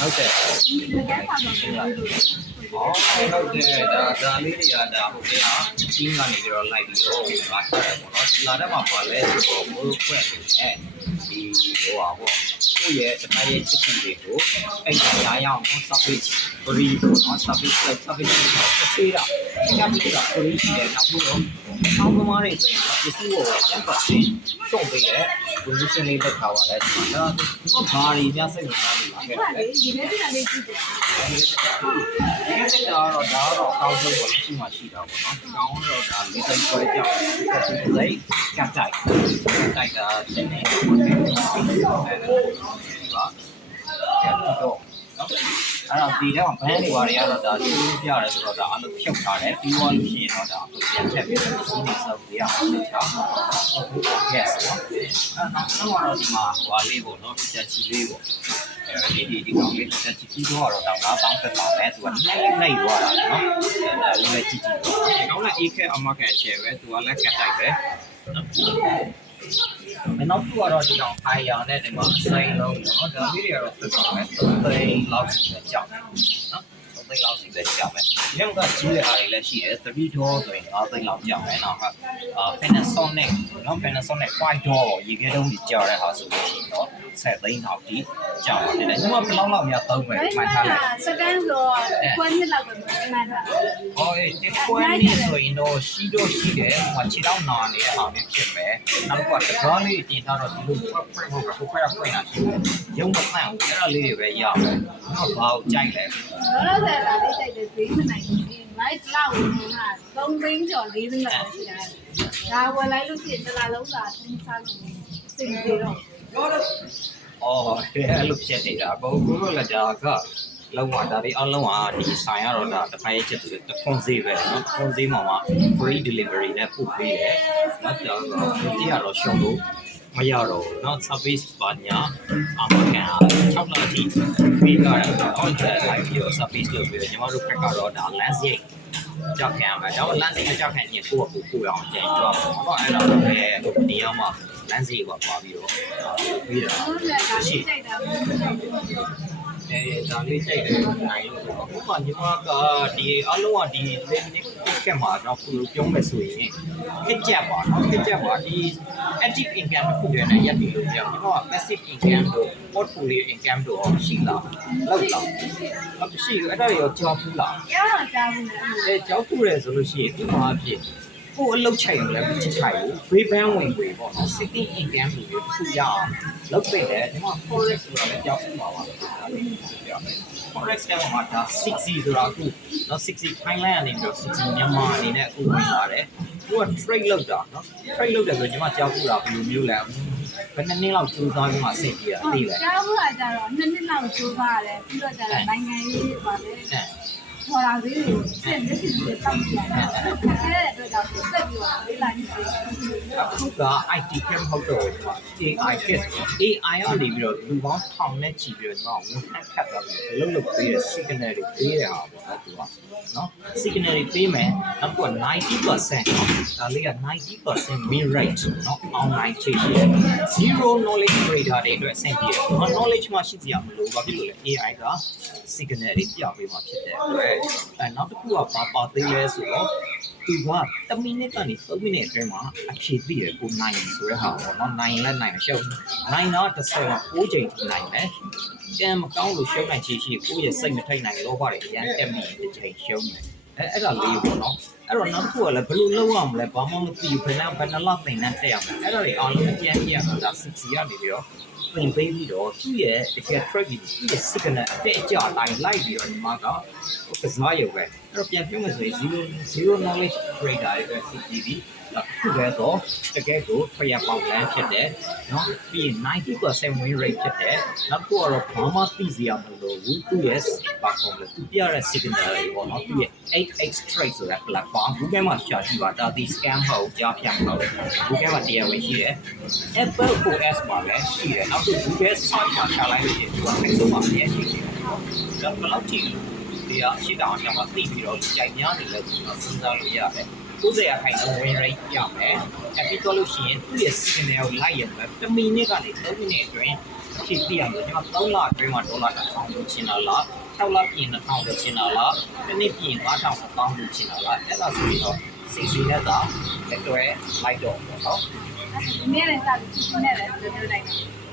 ဟုတ်တယ်ဟုတ်တယ်ဒါလေးတွေကဒါဟုတ်ကဲ့ဟာကြီးကနေပြီးတော့လိုက်ပြီးတော့လာထားတယ်ပေါ့နော်လာတဲ့မှာပါလဲဆိုတော့ဘိုးဖွင့်နေတယ်ဒီဟိုပါပေါ့ကိုယ့်ရဲ့တခါရဲ့ချစ်သူတွေကိုအဲ့ဒါရအောင်နော် service free ပေါ့နော် service ဆေးတာညပြီးတော့ free ရှိတယ်နောက်ပြီးတော့အောက်ကမားတွေဆိုရင်ပစ္စည်းကို10%ရှုံးပေးတယ် position လေးတက်ထားပါလဲဒါကဘာတွေများစိတ်ဝင်စားနေလားခဲ့တယ်ဒီနေ့ဒီနေ့ကြည့်တယ်ဒီကတော့အကောင်းဆုံးပေါ့ရှိမှရှိတာပေါ့နော်ကောင်းတော့ဒါလေးတိုင်းခွဲပြောင်းဒီစိတ်ကတ်တိုက်တာတင်နေတယ်ပေါ့နော်အဲ့တော့ဒီထဲမှာဘန်းတွေဘာတွေကတော့ဒါရှင်းပြရတယ်ဆိုတော့ဒါအလုပ်ဖြုတ်ထားတယ်ပြီးသွားလို့ရှိရင်တော့ဒါပြန်ထည့်ပြီးတော့ရှင်းနေစောက်ရအောင်လေချာဟုတ်ကဲ့ဆိုတော့အဲ့တော့ဒီမှာဟိုလေးပေါ့နော်ချက်ချီလေးပေါ့ဒီကောင်လေးချက်ချီပြီးတော့ဒါ9000တက်ပါမယ်သူကနိုင်သွားတာနော်ဒါလေးလည်းကြည့်တော့ဒီကောင်လည်း AK အမကန်ချဲပဲသူကလည်းကတ်တိုက်ပဲမနောက်သူကတော့ဒီကောင် higher နဲ့ဒီမှာအစိမ်းလုံးနော်ဒါလေးတွေကတော့ဖြစ်ပါမယ်3သိန်းလောက်စီပဲကြောက်တယ်နော်3သိန်းလောက်စီပဲကြောက်မယ်ဒီကောင်ကကြီးတဲ့အားတွေလည်းရှိတယ်3 door ဆိုရင်5သိန်းလောက်ကြောက်မယ်နော်Panasonic နော် Panasonic 5 door ရေခဲတုံးကြီးကြောက်တဲ့ဟာဆိုလို့ရှိရင်တော့10သိန်းလောက်ကြီးကြောက်တယ်ဒီမှာဘယ်လောက်များသုံးမယ်မှန်ထားတယ်စကန်ဆိုကွန်းနှစ်လောက်ပဲမှန်ထားဟောဒီကွန်းနှစ်ဆိုရင်တော့ရှိတယ်ဟိုခြေထောက်နာနေတဲ့ဟာမျိုးဖြစ်မယ်နောက်တစ်ခုကတကားလေးတင်ထားတော့ဒီလိုဖွင့်ဖို့ဖွင့်တာရှိတယ်ရုံမဆန့်ဘူးအဲ့ဒါလေးတွေပဲရမယ်တော့ဘာကိုကြိုက်လဲလောလောဆယ်ဒါလေးကြိုက်တယ်ဈေးမနိုင်ဘူး night လောက်ဝင်လာ3သိန်းကျော်4သိန်းလောက်ရှိတာဒါဝယ်လိုက်လို့ရှိရင်တစ်လားလုံးစာသင်းစားလို့စိတ်ပြေတော့အော်အဲ့လိုဖြစ်နေတာဘုံတို့လည်းဒါကလုံးဝဒါတွေအလုံးဟာဒီဆိုင်ကတော့ဒါတစ်ခါရေးချက်သူတခွန်ဈေးပဲเนาะခွန်ဈေးမှာ free delivery နဲ့ပို့ပေးတယ်เนาะဒါတော့ဒီကတော့ရှော့လို့မရတော့ဘူးเนาะ service ဘာညာအမကန်6လအထိပေးကြတယ်တော့ on the live video service လုပ်ပြီးတော့ညီမတို့ခက်ကတော့ဒါ lens ရိတ်ကြောက်ခံရမှာဒါပေမဲ့ lens မကြောက်ခံရင်ကိုယ့်ကိုကိုယ်အောင်ကြင်ကြတော့เนาะအဲ့ဒါတော့လည်းဒီရောက်မှာ lens ရိတ်ပါပြီးတော့ပြီးတော့ရှိကြိုက်တာဒါလေးကြိုက်တယ်နိုင်လို့ဆိုတော့ဥပမာညီမကဒီအလုံးကဒီ limit ကမှာတော့ကိုလိုပြောမယ်ဆိုရင်ခက်ကြပါတော့ခက်ကြပါဒီ active income တစ်ခုတည်းနဲ့ရပ်တည်လို့ပြောညီမက passive income တို့ portfolio income တို့ရှိလားလောက်လားမရှိဘူးအဲ့ဒါတွေရောကြောက်ဘူးလားကြားဘူးကြောက်ဘူးလေဆိုလို့ရှိရင်ဒီမှာဖြစ်ကိုအလုပ်ချိုင်လည်းမချိုင်ဘူးဘေးဘန်းဝင်ပေါ့နော် sitting income တွေထူရအောင်လုပ်ပေးတယ်ဒီမှာ forex ဆိုတာလည်းကြောက်မှာပါ forex ကမှဒါ60ဆိုတာအခုနော်60 Thailand အနေနဲ့60မြန်မာအနေနဲ့အခုဝင်လာတယ်သူက trade လုပ်တာနော် trade လုပ်တယ်ဆိုညီမကြောက်ဘူးလားဘယ်လိုမျိုးလဲဘယ်နှစ်လောက်စူးစမ်းပြီးမှစိတ်ကြီးတာသိလဲကြောက်ဘူးကကြတော့2နှစ်လောက်စူးစမ်းရတယ်ပြီးတော့ကြတော့နိုင်ငံရေးပါလေခေါ်လာသေးတယ်စစ်မျက်စိတွေတောက်ကြတယ်အဲ့ဒါအတွက်ကြောင့်ဆက်ပြီးတော့လေးလာနေတယ်အခုက IT ကမဟုတ်တော့ဘူး AI က AI ကနေပြီးတော့လူပေါင်းထောင်နဲ့ချီပြီးတော့ဝန်ထမ်းခတ်သွားပြီးအလုပ်လုပ်ပေးတဲ့ signal တွေပေးရတာပေါ့နော်သူကနော် signal တွေပေးမယ်နောက်က90%ဒါလေးက90% win rate နော် online ချေရှိတယ် zero knowledge trader တွေအတွက်အဆင်ပြေတယ် knowledge မှရှိစရာမလိုဘာဖြစ်လို့လဲ AI က signal တွေပြပေးမှဖြစ်တယ်နောက်တစ်ခုကဘာပါသေးလဲဆိုတော့သူက10မိနစ်ကနေ3မိနစ်အတွင်းမှာအဖြေသိတယ်ကိုနိုင်ဆိုတဲ့ဟာပေါ့နော်နိုင်လဲနိုင်ရှုံးနိုင်တော့10က9ချိန်ထိနိုင်မယ်ကံမကောင်းလို့ရှုံးနိုင်ချေရှိကိုယ့်ရဲ့စိတ်မထိတ်နိုင်လောဘတွေအရင်တက်မိတစ်ချိန်ရှုံးတယ်အဲ့ဒါလေးပေါ့နော်အဲ့တော့နောက်တစ်ခုကလည်းဘယ်လိုလုပ်ရမလဲဘာမှမသိဘူးဘယ်နှလောက်သင်တန်းတက်ရမလဲအဲ့ဒါတွေအားလုံးအကျဉ်းပြရတာဒါ60ရနေပြီးတော့သင်ပေးပြီးတော့သူ့ရဲ့တကယ် track ကြီးသူ့ရဲ့ signal အတက်အကျတိုင်းလိုက်ပြီးတော့ဒီမှာကကစားရုပ်ပဲအဲ့တော့ပြန်ပြောမယ်ဆိုရင်zero knowledge trader တွေပဲ CGB ခုပဲတော့တကယ်ကိုဖျက်ပေါက်လန်းဖြစ်တယ်နော်ပြီးရင်90% win rate ဖြစ်တယ်နောက်တစ်ခုကတော့ဘာမှသိစရာမလိုဘူးသူ့ရဲ့ platform လေသူပြတဲ့ signal တွေပေါ့နော်သူ့ရဲ့ 8x trade ဆိုတဲ့ platform Google မှာရှာကြည့်ပါဒါဒီ scam မဟုတ်ကြားဖြတ်မဟုတ် Google မှာတရားဝင်ရှိတယ် Apple OS မှာလည်းရှိတယ်နောက်သူ Google search မှာရှာလိုက်လို့ရှိရင်သူကအဲ့ဆုံးမှာလည်းရှိတယ်ဒါဘယ်လောက်ကြည့်ဒီအရှိတောင်အကြောင်းကသိပြီးတော့ကြိုက်များနေလဲဆိုတော့စဉ်းစားလို့ရတယ် 90ခိုင်နှုန်းဝင်ရိတ်ရမယ်ပြီးတော့လို့ရှိရင်သူ့ရဲ့ signal ကိုလိုက်ရမယ်1မိနစ်ကနေ3မိနစ်အတွင်းအဖြစ်ပြရမယ်ကျွန်တော်3လအတွင်းမှာဒေါ်လာ1000လို့ချင်တာလား6လပြင်2000လို့ချင်တာလားတစ်နှစ်ပြင်9000ပေါင်းလို့ချင်တာလားအဲ့ဒါဆိုရင်တော့စီစီနဲ့သာလက်တွဲလိုက်တော့ပေါ့နော် ဒီနေ့လည်းစပြီးစီးနေတယ်ပြောလိုက်တာ